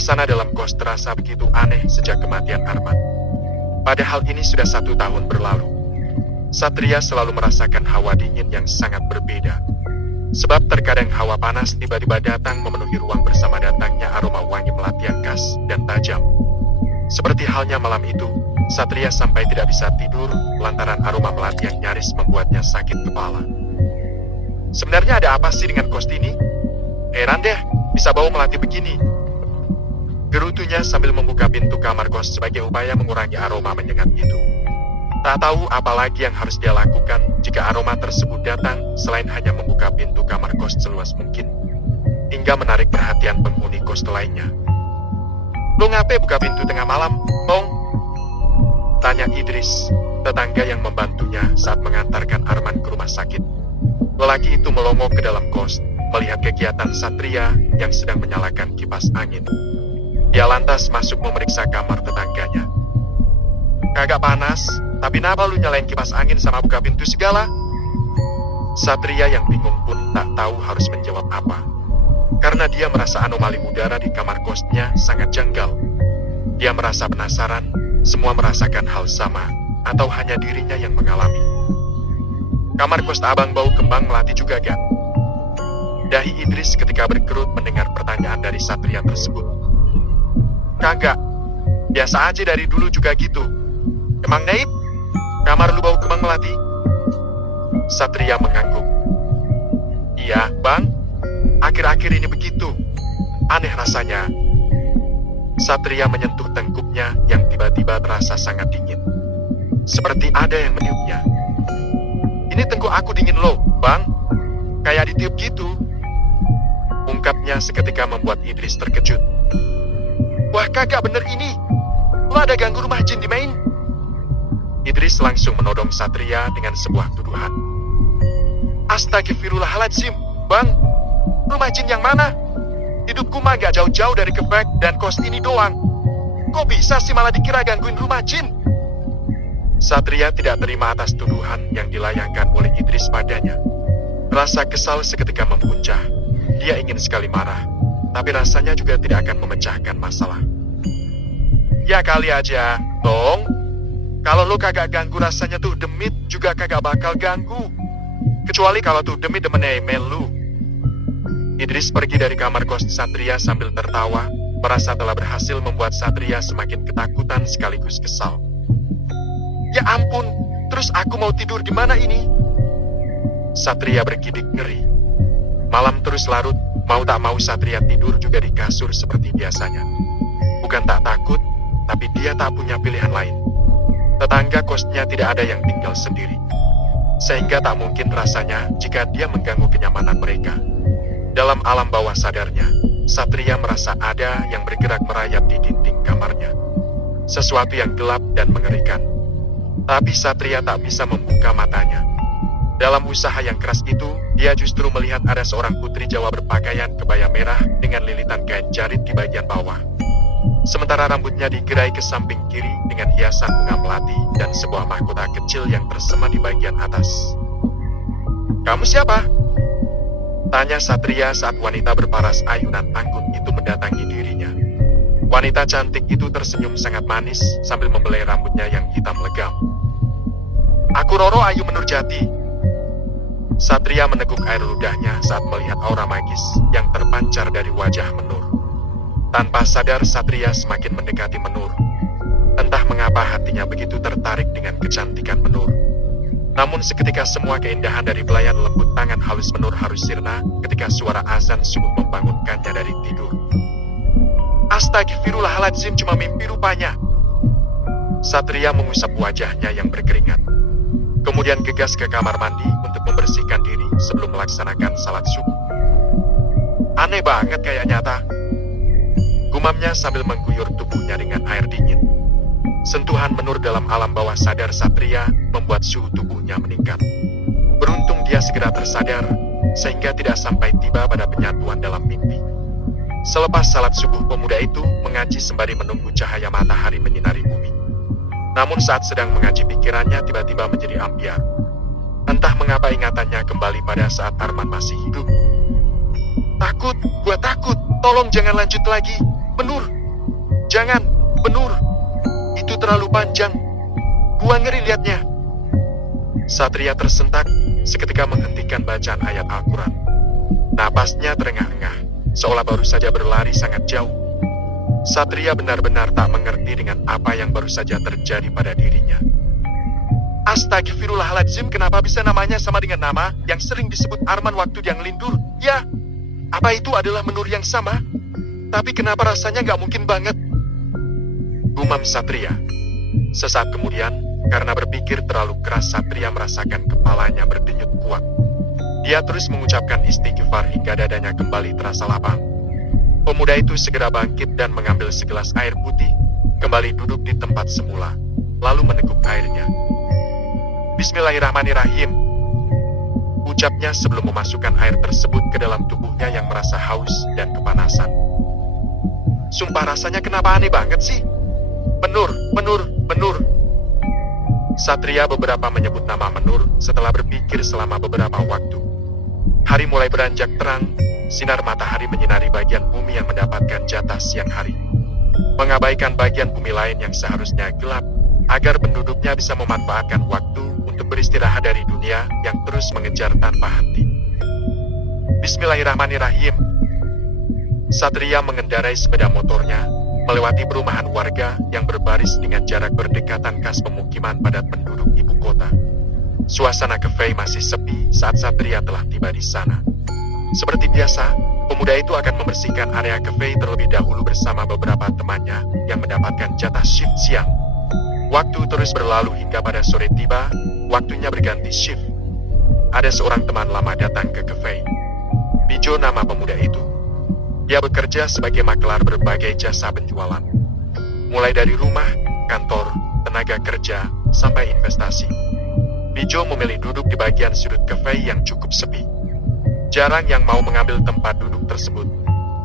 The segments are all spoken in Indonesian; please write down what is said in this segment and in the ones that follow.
Suasana dalam kos terasa begitu aneh sejak kematian Arman. Padahal ini sudah 1 tahun berlalu. Satria selalu merasakan hawa dingin yang sangat berbeda. Sebab terkadang hawa panas tiba-tiba datang memenuhi ruang bersama datangnya aroma wangi melati yang khas dan tajam. Seperti halnya malam itu, Satria sampai tidak bisa tidur lantaran aroma melati yang nyaris membuatnya sakit kepala. Sebenarnya ada apa sih dengan kos ini? Heran deh, bisa bau melati begini. Gerutunya sambil membuka pintu kamar kos sebagai upaya mengurangi aroma menyengat itu. Tak tahu apa lagi yang harus dia lakukan jika aroma tersebut datang selain hanya membuka pintu kamar kos seluas mungkin, hingga menarik perhatian penghuni kos lainnya. "Lo ngapain buka pintu tengah malam, Bong?" tanya Idris, tetangga yang membantunya saat mengantarkan Arman ke rumah sakit. Lelaki itu melongo ke dalam kos, melihat kegiatan Satria yang sedang menyalakan kipas angin. Dia lantas masuk memeriksa kamar tetangganya. "Kagak panas, tapi kenapa lu nyalain kipas angin sama buka pintu segala?" Satria yang bingung pun tak tahu harus menjawab apa. Karena dia merasa anomali udara di kamar kosnya sangat janggal. Dia merasa penasaran, semua merasakan hal sama, atau hanya dirinya yang mengalami. "Kamar kos abang bau kembang melati juga gak?" Dahi Idris ketika berkerut mendengar pertanyaan dari Satria tersebut. "Kagak, biasa aja dari dulu juga gitu. Emang Naib, kamar lu bau kembang melati?" Satria mengangguk. "Iya, Bang. Akhir-akhir ini begitu. Aneh rasanya." Satria menyentuh tengkuknya yang tiba-tiba terasa sangat dingin. Seperti ada yang meniupnya. "Ini tengkuk aku dingin loh, Bang. Kayak ditiup gitu." Ungkapnya seketika membuat Idris terkejut. "Wah, kagak bener ini. Lo ada ganggu rumah jin di main?" Idris langsung menodong Satria dengan sebuah tuduhan. "Astagfirullahaladzim, Bang. Rumah jin yang mana? Hidupku mah gak jauh-jauh dari kebak dan kos ini doang. Kok bisa sih malah dikira gangguin rumah jin?" Satria tidak terima atas tuduhan yang dilayangkan oleh Idris padanya. Rasa kesal seketika memuncah. Dia ingin sekali marah, tapi rasanya juga tidak akan memecahkan masalah. "Ya kali aja, Tong. Kalau lo kagak ganggu rasanya tuh demit juga kagak bakal ganggu. Kecuali kalau tuh demit demennya email lu." Idris pergi dari kamar kos Satria sambil tertawa, merasa telah berhasil membuat Satria semakin ketakutan sekaligus kesal. "Ya ampun, terus aku mau tidur di mana ini?" Satria bergidik ngeri. Malam terus larut, mau tak mau Satria tidur juga di kasur seperti biasanya. Bukan tak takut, tapi dia tak punya pilihan lain. Tetangga kosnya tidak ada yang tinggal sendiri. Sehingga tak mungkin rasanya jika dia mengganggu kenyamanan mereka. Dalam alam bawah sadarnya, Satria merasa ada yang bergerak merayap di dinding kamarnya. Sesuatu yang gelap dan mengerikan. Tapi Satria tak bisa membuka matanya. Dalam usaha yang keras itu, dia justru melihat ada seorang putri Jawa berpakaian kebaya merah dengan lilitan kain jarit di bagian bawah. Sementara rambutnya digerai ke samping kiri dengan hiasan bunga melati dan sebuah mahkota kecil yang tersemat di bagian atas. "Kamu siapa?" tanya Satria saat wanita berparas ayunan anggun itu mendatangi dirinya. Wanita cantik itu tersenyum sangat manis sambil membelai rambutnya yang hitam legam. "Aku Roro Ayu Menurjati." Satria meneguk air ludahnya saat melihat aura magis yang terpancar dari wajah Menur. Tanpa sadar Satria semakin mendekati Menur. Entah mengapa hatinya begitu tertarik dengan kecantikan Menur. Namun seketika semua keindahan dari belayan lembut tangan halus Menur harus sirna ketika suara azan subuh membangunkannya dari tidur. "Astagfirullahaladzim, cuma mimpi rupanya." Satria mengusap wajahnya yang berkeringat. Kemudian gegas ke kamar mandi untuk membersihkan diri sebelum melaksanakan salat subuh. "Aneh banget kayak nyata," gumamnya sambil mengguyur tubuhnya dengan air dingin. Sentuhan Menur dalam alam bawah sadar Satria membuat suhu tubuhnya meningkat. Beruntung dia segera tersadar, sehingga tidak sampai tiba pada penyatuan dalam mimpi. Selepas salat subuh, pemuda itu mengaji sembari menunggu cahaya matahari menyinari bumi. Namun saat sedang mengaji pikirannya tiba-tiba menjadi ambiar. Entah mengapa ingatannya kembali pada saat Arman masih hidup. "Takut, gua takut. Tolong jangan lanjut lagi. Benur, jangan, Benur. Itu terlalu panjang. Gua ngeri liatnya. Satria tersentak seketika menghentikan bacaan ayat Al-Quran. Napasnya terengah-engah, seolah baru saja berlari sangat jauh. Satria benar-benar tak mengerti dengan apa yang baru saja terjadi pada dirinya. Astagfirullahaladzim, kenapa bisa namanya sama dengan nama yang sering disebut Arman waktu dia ngelindur? Ya, apa itu adalah Menur yang sama? Tapi kenapa rasanya nggak mungkin banget? Gumam Satria. Sesaat kemudian, karena berpikir terlalu keras, Satria merasakan kepalanya berdenyut kuat. Dia terus mengucapkan istighfar hingga dadanya kembali terasa lapang. Pemuda itu segera bangkit dan mengambil segelas air putih, kembali duduk di tempat semula, lalu meneguk airnya. Bismillahirrahmanirrahim, ucapnya sebelum memasukkan air tersebut ke dalam tubuhnya yang merasa haus dan kepanasan. Sumpah rasanya kenapa aneh banget sih? Menur, Menur, Menur. Satria beberapa menyebut nama Menur setelah berpikir selama beberapa waktu. Hari mulai beranjak terang, sinar matahari menyinari bagian bumi yang mendapatkan jatah siang hari, mengabaikan bagian bumi lain yang seharusnya gelap, agar penduduknya bisa memanfaatkan waktu untuk beristirahat dari dunia yang terus mengejar tanpa henti. Bismillahirrahmanirrahim. Satria mengendarai sepeda motornya, melewati perumahan warga yang berbaris dengan jarak berdekatan khas pemukiman padat penduduk ibu kota. Suasana kafe masih sepi saat Satria telah tiba di sana. Seperti biasa, pemuda itu akan membersihkan area kafe terlebih dahulu bersama beberapa temannya yang mendapatkan jatah shift siang. Waktu terus berlalu hingga pada sore tiba, waktunya berganti shift. Ada seorang teman lama datang ke kafe. Bijo nama pemuda itu. Dia bekerja sebagai makelar berbagai jasa penjualan. Mulai dari rumah, kantor, tenaga kerja, sampai investasi. Bijo memilih duduk di bagian sudut kafe yang cukup sepi. Jarang yang mau mengambil tempat duduk tersebut,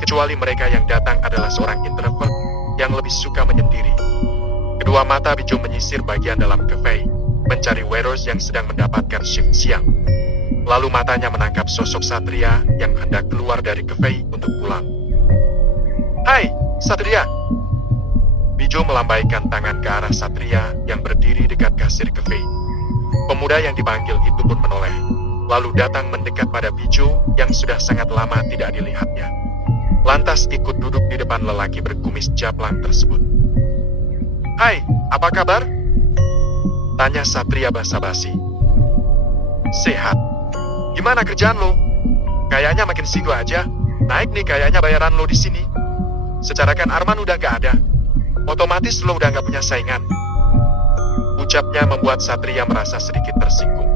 kecuali mereka yang datang adalah seorang introvert yang lebih suka menyendiri. Kedua mata Bijo menyisir bagian dalam kafe, mencari waiters yang sedang mendapatkan shift siang. Lalu matanya menangkap sosok Satria yang hendak keluar dari kafe untuk pulang. Hai, Satria! Bijo melambaikan tangan ke arah Satria yang berdiri dekat kasir kafe. Pemuda yang dipanggil itu pun menoleh, lalu datang mendekat pada Bijo yang sudah sangat lama tidak dilihatnya. Lantas ikut duduk di depan lelaki berkumis japlang tersebut. Hai, apa kabar? Tanya Satria basa-basi. Sehat. Gimana kerjaan lo? Kayaknya makin situ aja. Naik nih kayaknya bayaran lo di sini. Secara kan Arman udah gak ada. Otomatis lo udah gak punya saingan. Ucapnya membuat Satria merasa sedikit tersinggung.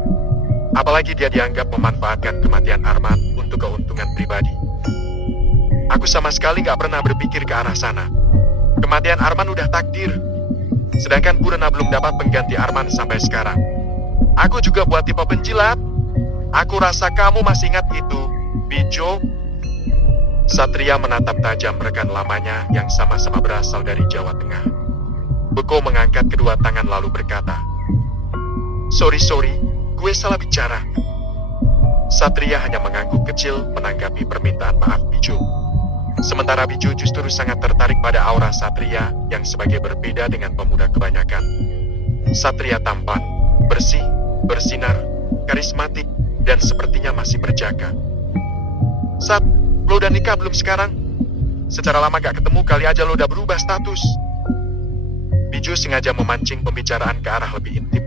Apalagi dia dianggap memanfaatkan kematian Arman untuk keuntungan pribadi. Aku sama sekali gak pernah berpikir ke arah sana. Kematian Arman udah takdir. Sedangkan Purna belum dapat pengganti Arman sampai sekarang. Aku juga buat tipe penjilat. Aku rasa kamu masih ingat itu, Bijo. Satria menatap tajam rekan lamanya yang sama-sama berasal dari Jawa Tengah. Beko mengangkat kedua tangan lalu berkata, Sorry, gue salah bicara. Satria hanya mengangguk kecil menanggapi permintaan maaf Bijo. Sementara Bijo justru sangat tertarik pada aura Satria yang sebagai berbeda dengan pemuda kebanyakan. Satria tampan, bersih, bersinar, karismatik, dan sepertinya masih berjaga. Sat, lo udah nikah belum sekarang? Secara lama gak ketemu, kali aja lo udah berubah status. Bijo sengaja memancing pembicaraan ke arah lebih intim,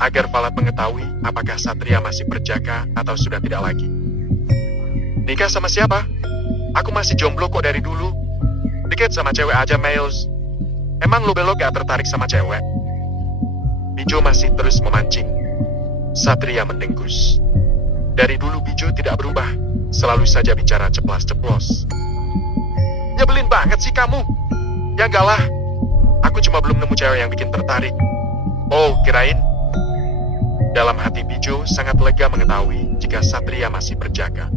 agar Falat mengetahui apakah Satria masih berjaga atau sudah tidak lagi. Nikah sama siapa? Aku masih jomblo kok dari dulu. Dikit sama cewek aja, Miles. Emang lo belok gak tertarik sama cewek? Bijo masih terus memancing. Satria mendengus. Dari dulu Bijo tidak berubah, selalu saja bicara ceplas-ceplos. Nyebelin banget sih kamu. Ya enggak lah. Aku cuma belum nemu cewek yang bikin tertarik. Oh, kirain. Dalam hati Bijo sangat lega mengetahui jika Satria masih berjaga.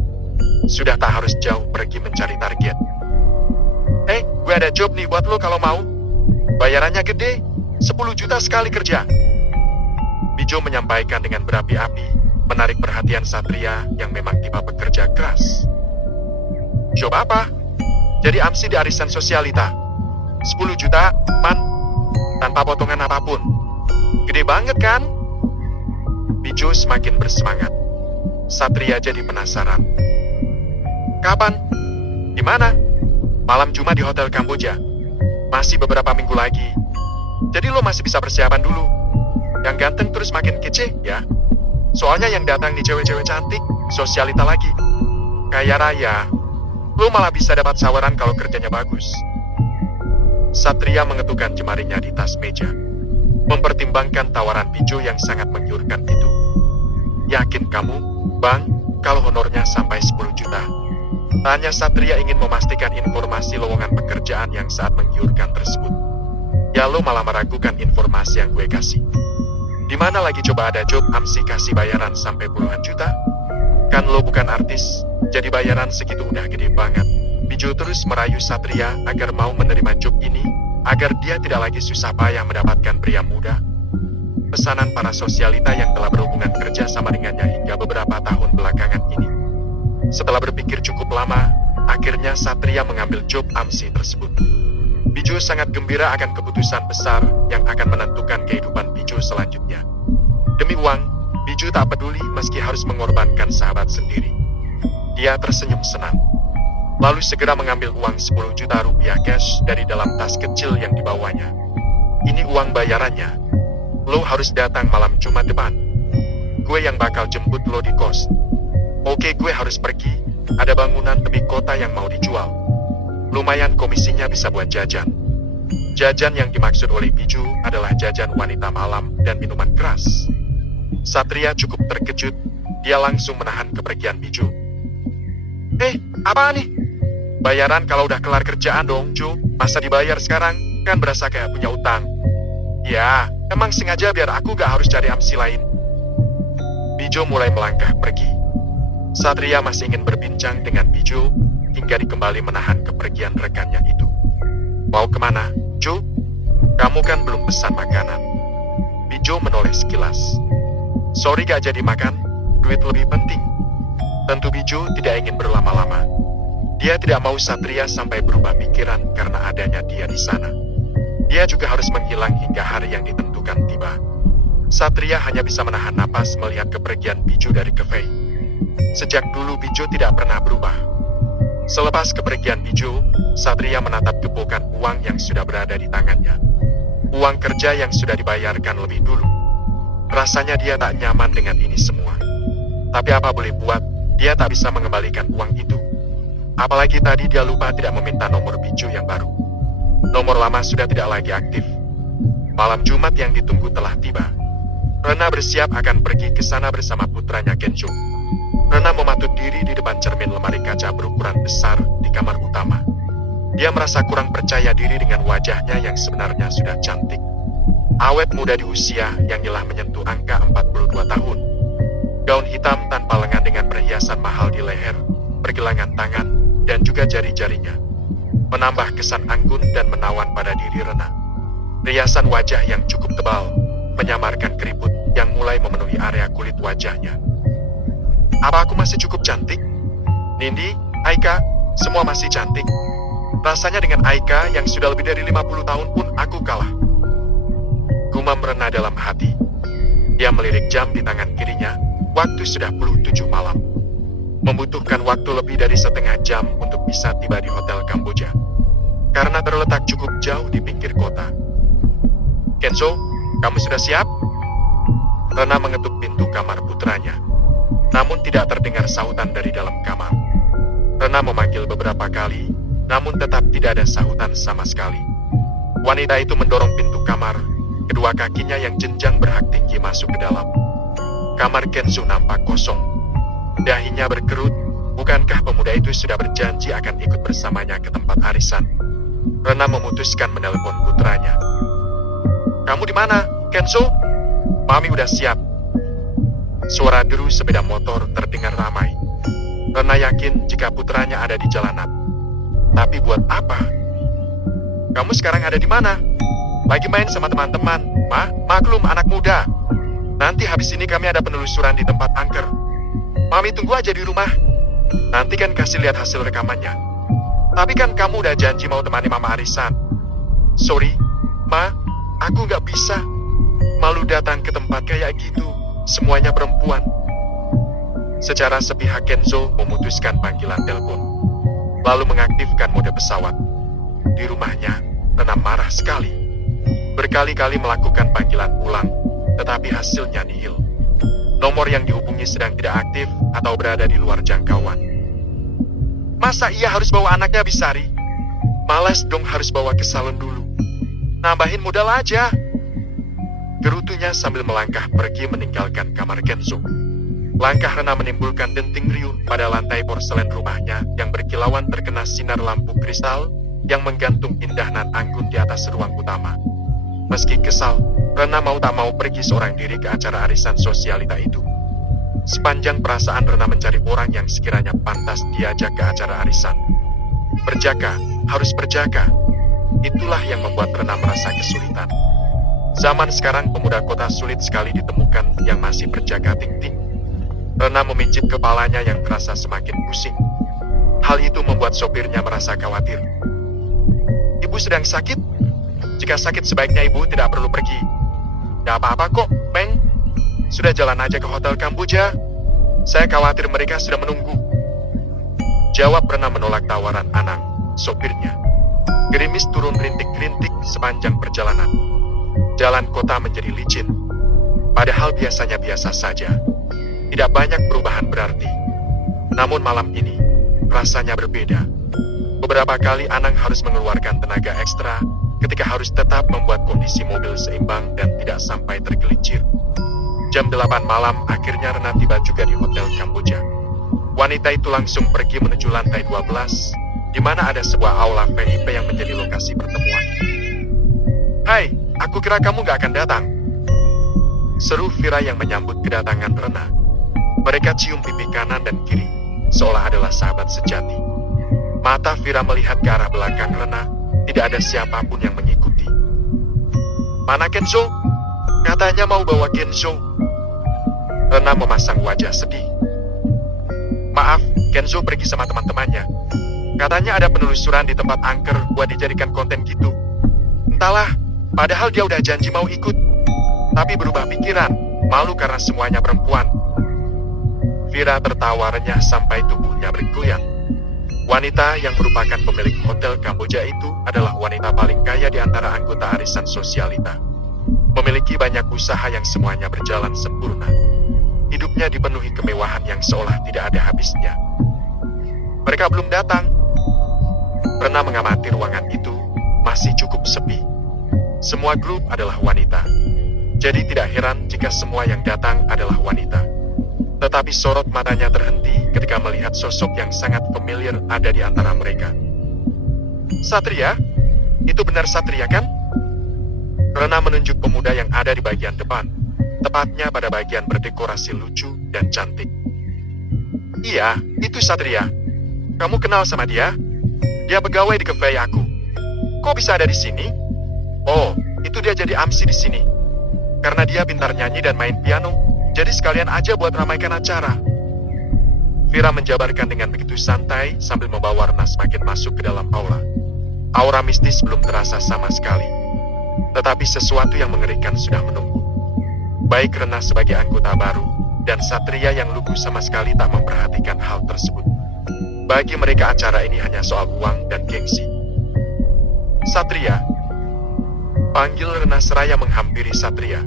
Sudah tak harus jauh pergi mencari target. Gue ada job nih buat lo kalau mau. Bayarannya gede, 10 juta sekali kerja. Bijo menyampaikan dengan berapi-api, menarik perhatian Satria yang memang tipe pekerja keras. Job apa? Jadi AMSI di arisan sosialita. 10 juta, man. Tanpa potongan apapun. Gede banget kan? Bijo semakin bersemangat. Satria jadi penasaran. Kapan? Di mana? Malam Jumat di Hotel Kamboja. Masih beberapa minggu lagi. Jadi lo masih bisa persiapan dulu. Yang ganteng terus makin kece, ya. Soalnya yang datang nih cewek-cewek cantik, sosialita lagi. Kaya raya. Lo malah bisa dapat saweran kalau kerjanya bagus. Satria mengetukkan jemarinya di tas meja. Mempertimbangkan tawaran Bijo yang sangat menggiurkan itu. Yakin kamu, Bang, kalau honornya sampai 10 juta? Tanya Satria ingin memastikan informasi lowongan pekerjaan yang sangat menggiurkan tersebut. Ya lo malah meragukan informasi yang gue kasih. Di mana lagi coba ada job AMSI kasih bayaran sampai puluhan juta? Kan lo bukan artis, jadi bayaran segitu udah gede banget. Bijo terus merayu Satria agar mau menerima job ini, agar dia tidak lagi susah payah mendapatkan pria muda. Pesanan para sosialita yang telah berhubungan kerja sama dengannya hingga beberapa tahun belakangan ini. Setelah berpikir cukup lama, akhirnya Satria mengambil job AMSI tersebut. Bijo sangat gembira akan keputusan besar yang akan menentukan kehidupan Bijo selanjutnya. Demi uang, Bijo tak peduli meski harus mengorbankan sahabat sendiri. Dia tersenyum senang. Lalu segera mengambil uang 10 juta rupiah cash dari dalam tas kecil yang dibawanya. Ini uang bayarannya. Lo harus datang malam Jumat depan. Gue yang bakal jemput lo di kos. Oke, gue harus pergi. Ada bangunan tepi kota yang mau dijual. Lumayan komisinya bisa buat jajan. Jajan yang dimaksud oleh Bijo adalah jajan wanita malam dan minuman keras. Satria cukup terkejut. Dia langsung menahan kepergian Bijo. Apa nih? Bayaran kalau udah kelar kerjaan dong, Ju. Masa dibayar sekarang? Kan berasa kayak punya utang. Ya, emang sengaja biar aku gak harus cari AMSI lain. Bijo mulai melangkah pergi. Satria masih ingin berbincang dengan Bijo hingga dikembali menahan kepergian rekannya itu. Mau kemana, Jo? Kamu kan belum pesan makanan. Bijo menoleh sekilas. Sorry gak jadi makan, duit lebih penting. Tentu Bijo tidak ingin berlama-lama. Dia tidak mau Satria sampai berubah pikiran karena adanya dia di sana. Dia juga harus menghilang hingga hari yang ditentukan tiba. Satria hanya bisa menahan napas melihat kepergian Bijo dari cafe. Sejak dulu Bijo tidak pernah berubah. Selepas kepergian Bijo, Satria menatap gepokan uang yang sudah berada di tangannya. Uang kerja yang sudah dibayarkan lebih dulu. Rasanya dia tak nyaman dengan ini semua. Tapi apa boleh buat, dia tak bisa mengembalikan uang itu. Apalagi tadi dia lupa tidak meminta nomor Bijo yang baru. Nomor lama sudah tidak lagi aktif. Malam Jumat yang ditunggu telah tiba. Rena bersiap akan pergi ke sana bersama putranya Kenzo. Rena mematut diri di depan cermin lemari kaca berukuran besar di kamar utama. Dia merasa kurang percaya diri dengan wajahnya yang sebenarnya sudah cantik. Awet muda di usia yang telah menyentuh angka 42 tahun. Gaun hitam tanpa lengan dengan perhiasan mahal di leher, pergelangan tangan, dan juga jari-jarinya. Menambah kesan anggun dan menawan pada diri Rena. Riasan wajah yang cukup tebal, menyamarkan keriput yang mulai memenuhi area kulit wajahnya. Apa aku masih cukup cantik? Nindi, Aika, semua masih cantik. Rasanya dengan Aika yang sudah lebih dari 50 tahun pun aku kalah. Gumam Rena dalam hati. Dia melirik jam di tangan kirinya, waktu sudah pukul 7 malam. Membutuhkan waktu lebih dari setengah jam untuk bisa tiba di Hotel Kamboja. Karena terletak cukup jauh di pinggir kota. Kenzo, kamu sudah siap? Rena mengetuk pintu kamar putranya. Namun tidak terdengar sahutan dari dalam kamar. Rena memanggil beberapa kali, namun tetap tidak ada sahutan sama sekali. Wanita itu mendorong pintu kamar, kedua kakinya yang jenjang berhak tinggi masuk ke dalam. Kamar Kenzo nampak kosong. Dahinya berkerut, bukankah pemuda itu sudah berjanji akan ikut bersamanya ke tempat arisan? Rena memutuskan menelepon putranya. Kamu di mana, Kenzo? Mami udah siap. Suara deru sepeda motor terdengar ramai. Rena yakin jika putranya ada di jalanan. Tapi buat apa? Kamu sekarang ada di mana? Lagi main sama teman-teman. Maklum anak muda. Nanti habis ini kami ada penelusuran di tempat angker. Mami tunggu aja di rumah. Nanti kan kasih lihat hasil rekamannya. Tapi kan kamu udah janji mau temani Mama arisan. Sorry, Ma, aku nggak bisa. Malu datang ke tempat kayak gitu, semuanya perempuan. Secara sepihak Kenzo memutuskan panggilan telepon, lalu mengaktifkan mode pesawat. Di rumahnya, Rena marah sekali. Berkali-kali melakukan panggilan ulang, tetapi hasilnya nihil. Nomor yang dihubungi sedang tidak aktif atau berada di luar jangkauan. Masa ia harus bawa anaknya Bisari? Malas dong harus bawa ke salon dulu. Nambahin modal aja. Gerutunya sambil melangkah pergi meninggalkan kamar Kenzo. Langkah Rena menimbulkan denting riuh pada lantai porselen rumahnya yang berkilauan terkena sinar lampu kristal yang menggantung indah nan anggun di atas ruang utama. Meski kesal, Rena mau tak mau pergi seorang diri ke acara arisan sosialita itu. Sepanjang perasaan Rena mencari orang yang sekiranya pantas diajak ke acara arisan. Berjaga, harus berjaga. Itulah yang membuat Rena merasa kesulitan. Zaman sekarang pemuda kota sulit sekali ditemukan yang masih berjaga ting-ting. Rena memijit kepalanya yang terasa semakin pusing. Hal itu membuat sopirnya merasa khawatir. Ibu sedang sakit? Jika sakit sebaiknya ibu tidak perlu pergi. Gak apa-apa kok, Peng. Sudah jalan aja ke Hotel Kamboja. Saya khawatir mereka sudah menunggu. Jawab Rena menolak tawaran Anang, sopirnya. Gerimis turun rintik-rintik sepanjang perjalanan. Jalan kota menjadi licin. Padahal biasanya biasa saja. Tidak banyak perubahan berarti. Namun malam ini, rasanya berbeda. Beberapa kali Anang harus mengeluarkan tenaga ekstra ketika harus tetap membuat kondisi mobil seimbang dan tidak sampai tergelincir. Jam 8 malam akhirnya Rena tiba juga di Hotel Kamboja. Wanita itu langsung pergi menuju lantai 12, di mana ada sebuah aula VIP yang menjadi lokasi pertemuan. Hai, aku kira kamu gak akan datang. Seru Vira yang menyambut kedatangan Rena. Mereka cium pipi kanan dan kiri, seolah adalah sahabat sejati. Mata Vira melihat ke arah belakang Rena, tidak ada siapapun yang mengikuti. Mana Kenzo? Katanya mau bawa Kenzo. Rena memasang wajah sedih. Maaf, Kenzo pergi sama teman-temannya. Katanya ada penelusuran di tempat angker buat dijadikan konten gitu. Entahlah, padahal dia udah janji mau ikut. Tapi berubah pikiran, malu karena semuanya perempuan. Vira tertawa renyah sampai tubuhnya bergoyang. Wanita yang merupakan pemilik Hotel Kamboja itu adalah wanita paling kaya di antara anggota arisan sosialita. Memiliki banyak usaha yang semuanya berjalan sempurna. Hidupnya dipenuhi kemewahan yang seolah tidak ada habisnya. Mereka belum datang. Rena mengamati ruangan itu, masih cukup sepi. Semua grup adalah wanita. Jadi tidak heran jika semua yang datang adalah wanita. Tetapi sorot matanya terhenti ketika melihat sosok yang sangat familiar ada di antara mereka. Satria? Itu benar Satria kan? Rena menunjuk pemuda yang ada di bagian depan, tepatnya pada bagian berdekorasi lucu dan cantik. Iya, itu Satria. Kamu kenal sama dia? Dia pegawai di cafe aku. Kok bisa ada di sini? Oh, itu dia jadi MC di sini. Karena dia pintar nyanyi dan main piano, jadi sekalian aja buat ramaikan acara. Vira menjabarkan dengan begitu santai sambil membawa Rena semakin masuk ke dalam aula. Aura mistis belum terasa sama sekali. Tetapi sesuatu yang mengerikan sudah menunggu. Baik Rena sebagai anggota baru, dan Satria yang lugu sama sekali tak memperhatikan hal tersebut. Bagi mereka acara ini hanya soal uang dan gengsi. Satria. Panggil Rena seraya menghampiri Satria.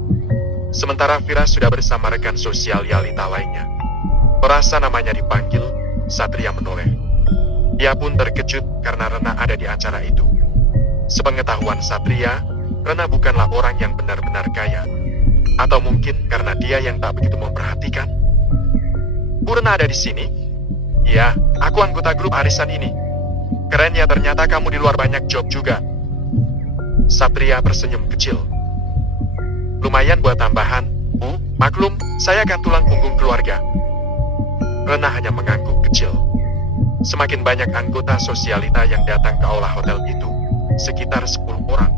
Sementara Vira sudah bersama rekan sosial Yalita lainnya. Merasa namanya dipanggil, Satria menoleh. Ia pun terkejut karena Rena ada di acara itu. Sepengetahuan Satria, Rena bukanlah orang yang benar-benar kaya. Atau mungkin karena dia yang tak begitu memperhatikan. Bu Rena ada di sini? Iya, aku anggota grup arisan ini. Keren ya ternyata kamu di luar banyak job juga. Satria tersenyum kecil. Lumayan buat tambahan, Bu. Maklum, saya kan tulang punggung keluarga. Rena hanya mengangguk kecil. Semakin banyak anggota sosialita yang datang ke aula hotel itu, sekitar 10 orang.